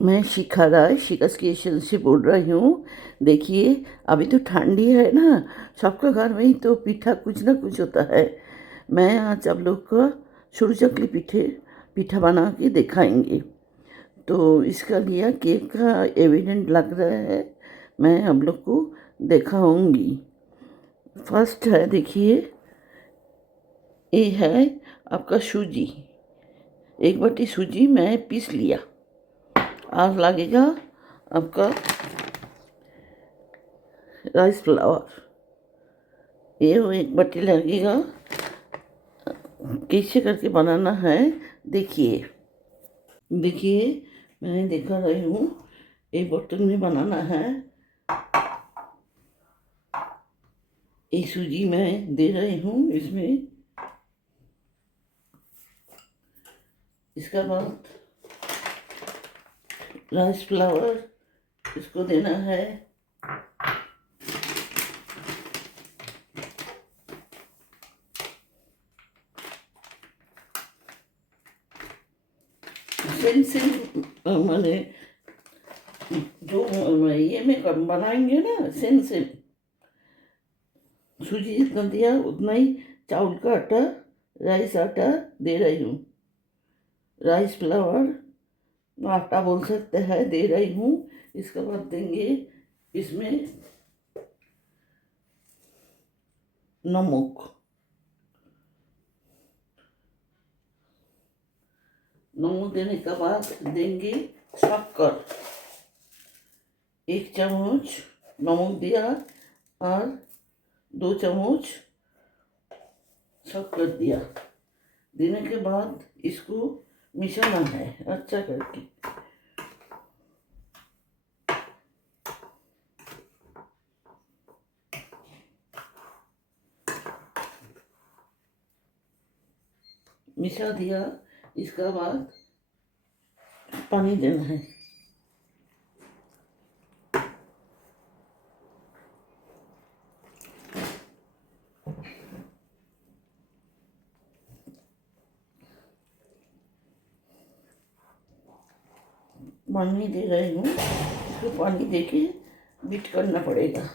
मैं शिखा राय शिकास क्रिएशन से बोल रही हूँ। देखिए, अभी तो ठंडी है ना, सबका घर में ही तो पीठा कुछ ना कुछ होता है। मैं आज आप लोग का सुरु चकली पीठा बना के दिखाएंगे। तो इसका लिए केक का एविडेंट लग रहा है, मैं आप लोग को दिखाऊंगी। फर्स्ट है, देखिए, ये है आपका सूजी। एक बाटी सूजी मैं पीस लिया। और लगेगा आपका राइस फ्लावर, ये एक बाटी लगेगा। कैसे करके बनाना है देखिए। देखिए, मैंने देखा रही हूँ, एक बर्तन में बनाना है। ये सूजी मैं दे रही हूँ इसमें। इसका बाद राइस फ्लावर इसको देना है। सेम सेम मैंने जो ये में बनाएंगे ना, सेम सेम सूजी जितना दिया उतना ही चावल का आटा, राइस आटा दे रही हूँ। राइस फ्लावर आटा बोल सकते हैं, दे रही हूँ। इसके बाद देंगे इसमें नमक। नमक देने के बाद देंगे शक्कर। 1 चम्मच नमक दिया और 2 चम्मच शक्कर दिया। देने के बाद इसको मिलाना है अच्छा करके। मिला दिया, इसका बाद पानी देना है। पानी दे रही हूँ, इसको पानी देके बीट करना पड़ेगा।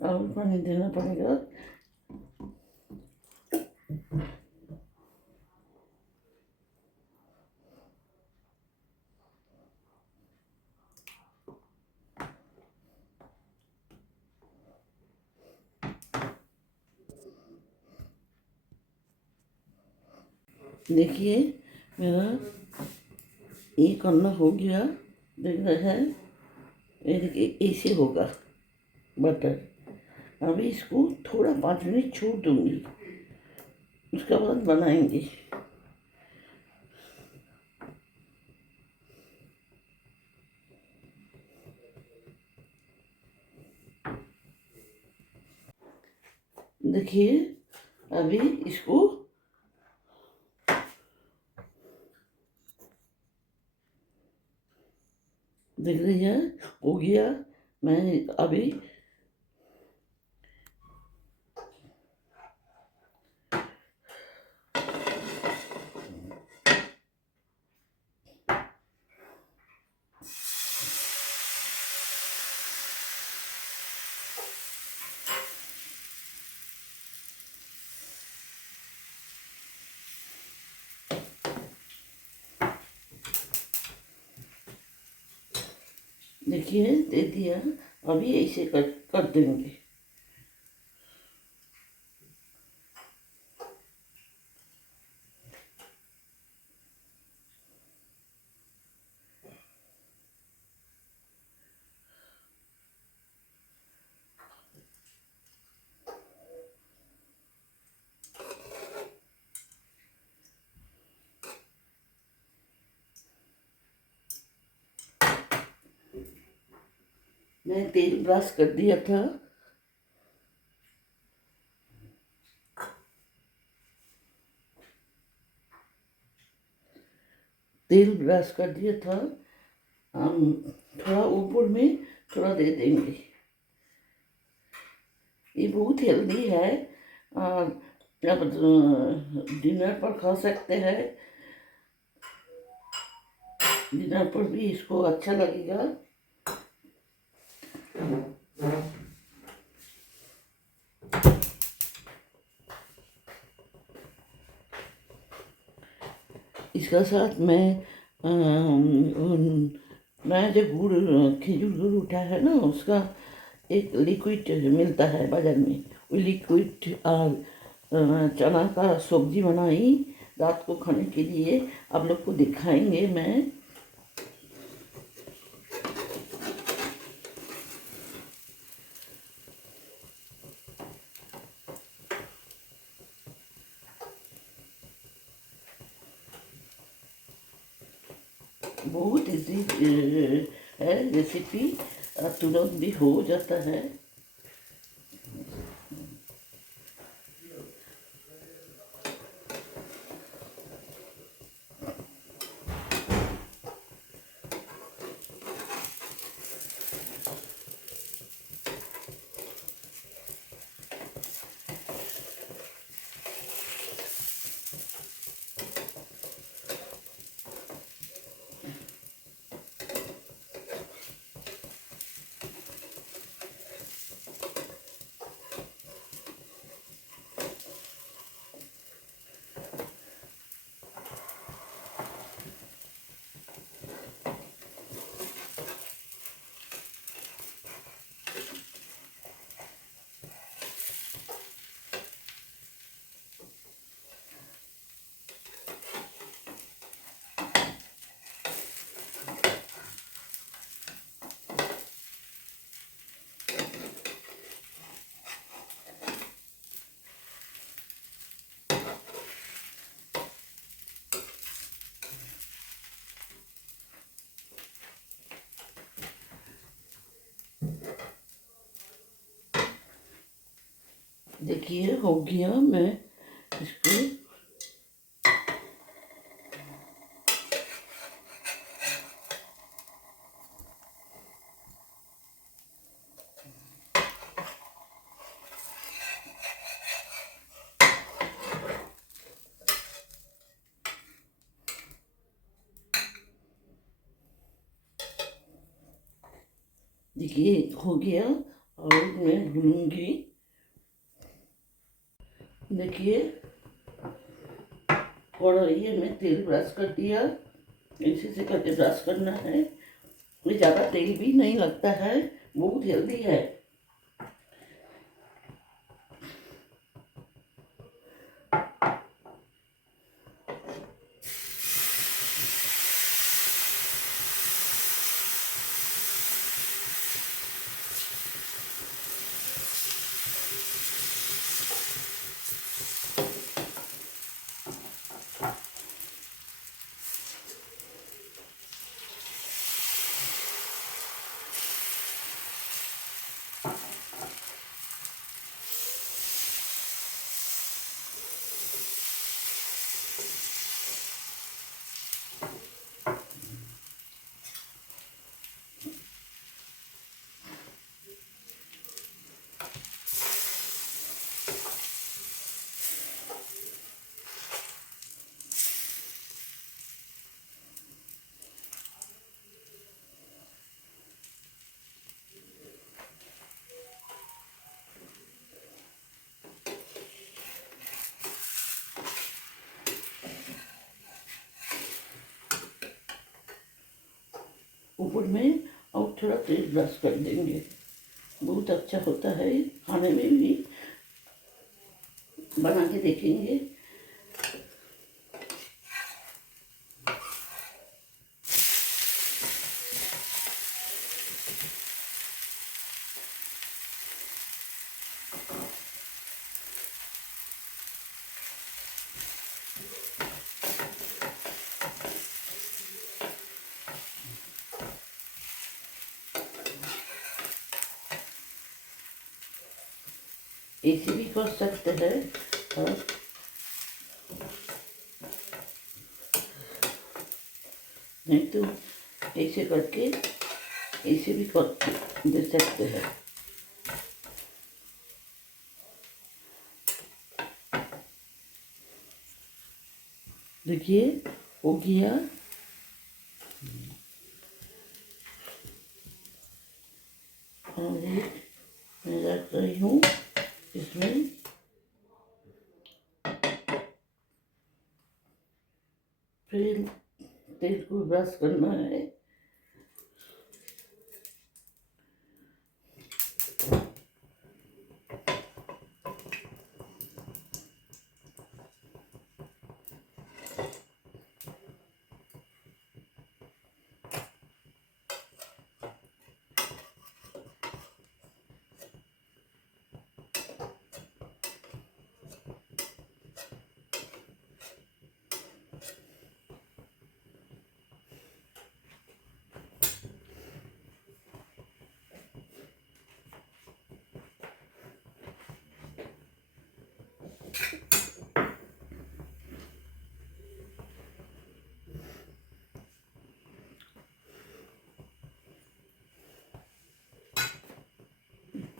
और पानी देना पड़ेगा। देखिए, मेरा ये करना हो गया, देख रहा है। ये देखिए, ऐसे होगा बटर। अभी इसको थोड़ा 5 मिनट छोड़ दूंगी, उसके बाद बनाएंगे। देखिए, अभी इसको देख रही है, हो गया। मैं अभी देखिए दे दिया। अभी ऐसे कर देंगे। मैं तेल ब्रश कर दिया था। तेल ब्रश कर दिया था, हम थोड़ा ऊपर में थोड़ा दे देंगे। ये बहुत हेल्दी है, आप डिनर पर खा सकते हैं, डिनर पर भी इसको अच्छा लगेगा। इसका साथ मैं जो खजूर गुड़ उठा है ना, उसका एक लिक्विड मिलता है बाजार में, वो लिक्विड चना का सब्जी बनाई रात को खाने के लिए, आप लोग को दिखाएंगे। मैं बहुत इजी है रेसिपी, तुरंत भी हो जाता है। देखिए हो गया, मैं इसको देखिए हो गया, और मैं भूनूंगी। देखिए कढ़ाई में तेल ब्रश कर दिया, इसी से करके ब्रश करना है, ये ज़्यादा तेल भी नहीं लगता है, बहुत हेल्दी है। ऊपर में और थोड़ा तेल ब्रश कर देंगे, बहुत अच्छा होता है, खाने में भी बना के देखेंगे। ऐसे भी कर सकते हैं, और नहीं तो ऐसे करके ऐसे भी कर दे सकते हैं। देखिए हो गया। और एक मैं रख रही हूँ इसमें। फिर तेल को ब्रश करना है।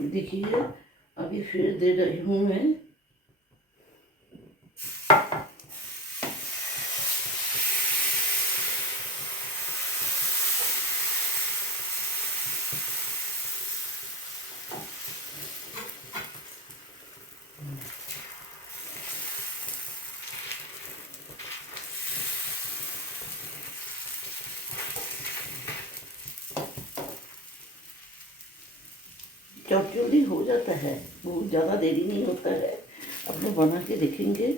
देखिए अभी फिर दे रही हूँ मैं। चट जल्दी हो जाता है, बहुत ज़्यादा देरी नहीं होता है। अब लोग बना के देखेंगे।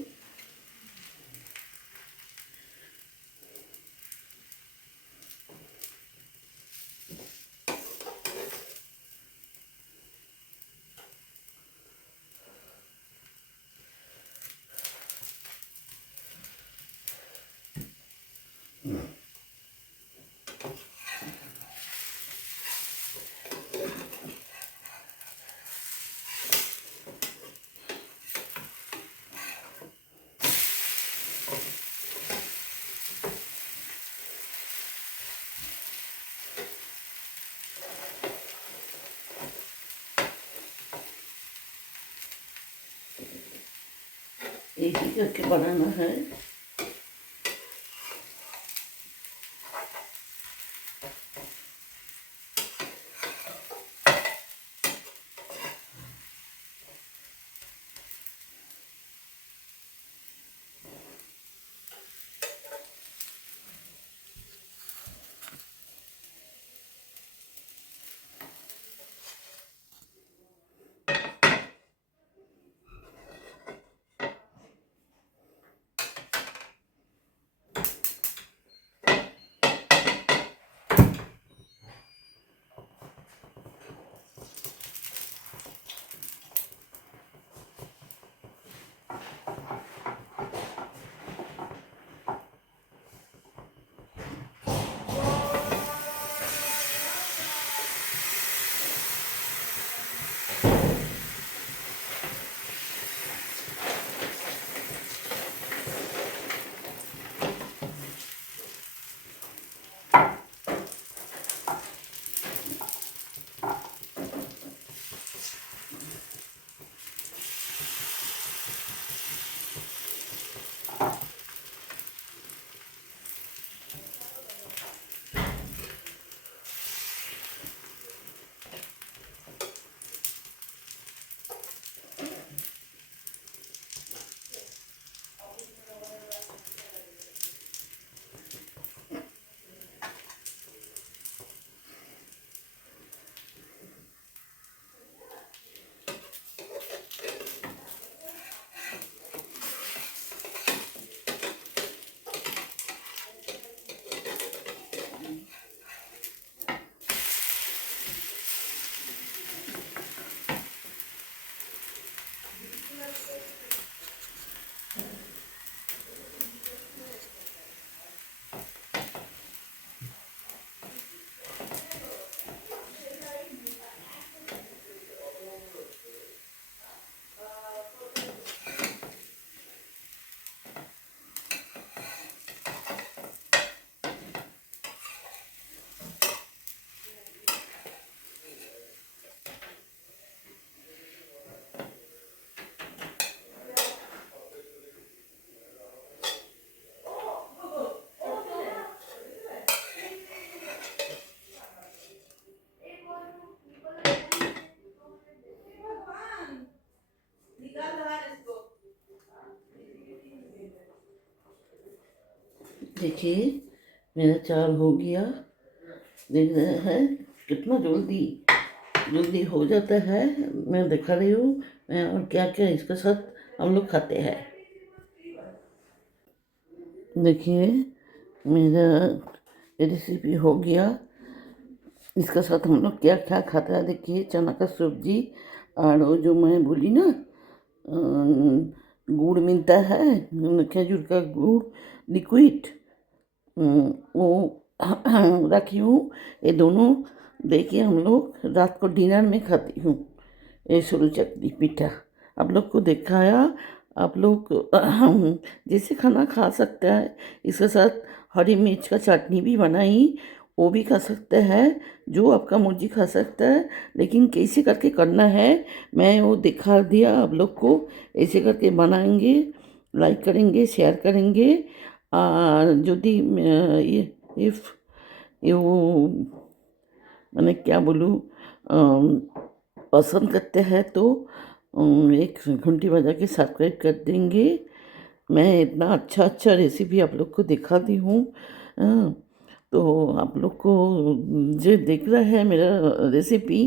ऐसे करके बनाना है। देखिए मेरा चार हो गया, देख रहे हैं कितना जल्दी जल्दी हो जाता है। मैं दिखा रही हूँ मैं और क्या क्या इसके साथ हम लोग खाते हैं। देखिए मेरा रेसिपी हो गया, इसके साथ हम लोग क्या क्या खाता है। देखिए चना का सब्जी और वो जो मैं बोली ना गुड़ मिलता है, खजूर का गुड़ लिक्विड, वो रखी हूँ। ये दोनों देखिए हम लोग रात को डिनर में खाती हूँ। ये सुरु चकली पीठा आप लोग को दिखाया। आप लोग जैसे खाना खा सकता है, इसके साथ हरी मिर्च का चटनी भी बनाई, वो भी खा सकते हैं, जो आपका मर्जी खा सकता है। लेकिन कैसे करके करना है मैं वो दिखा दिया आप लोग को। ऐसे करके बनाएंगे, लाइक करेंगे, शेयर करेंगे। और यदि इफ़ वो मैंने क्या बोलूँ पसंद करते हैं तो एक घंटी बजा के सब्सक्राइब कर देंगे। मैं इतना अच्छा अच्छा रेसिपी आप लोग को दिखाती हूँ। तो आप लोग को जो देख रहा है मेरा रेसिपी,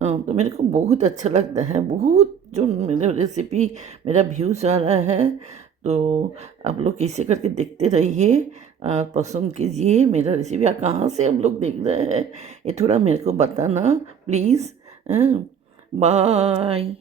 तो मेरे को बहुत अच्छा लगता है, बहुत जो मेरा रेसिपी मेरा व्यूज़ आ रहा है। तो आप लोग कैसे करके देखते रहिए, पसंद कीजिए मेरा रेसिपी। आप कहाँ से हम लोग देख रहे हैं ये थोड़ा मेरे को बताना प्लीज़। बाय।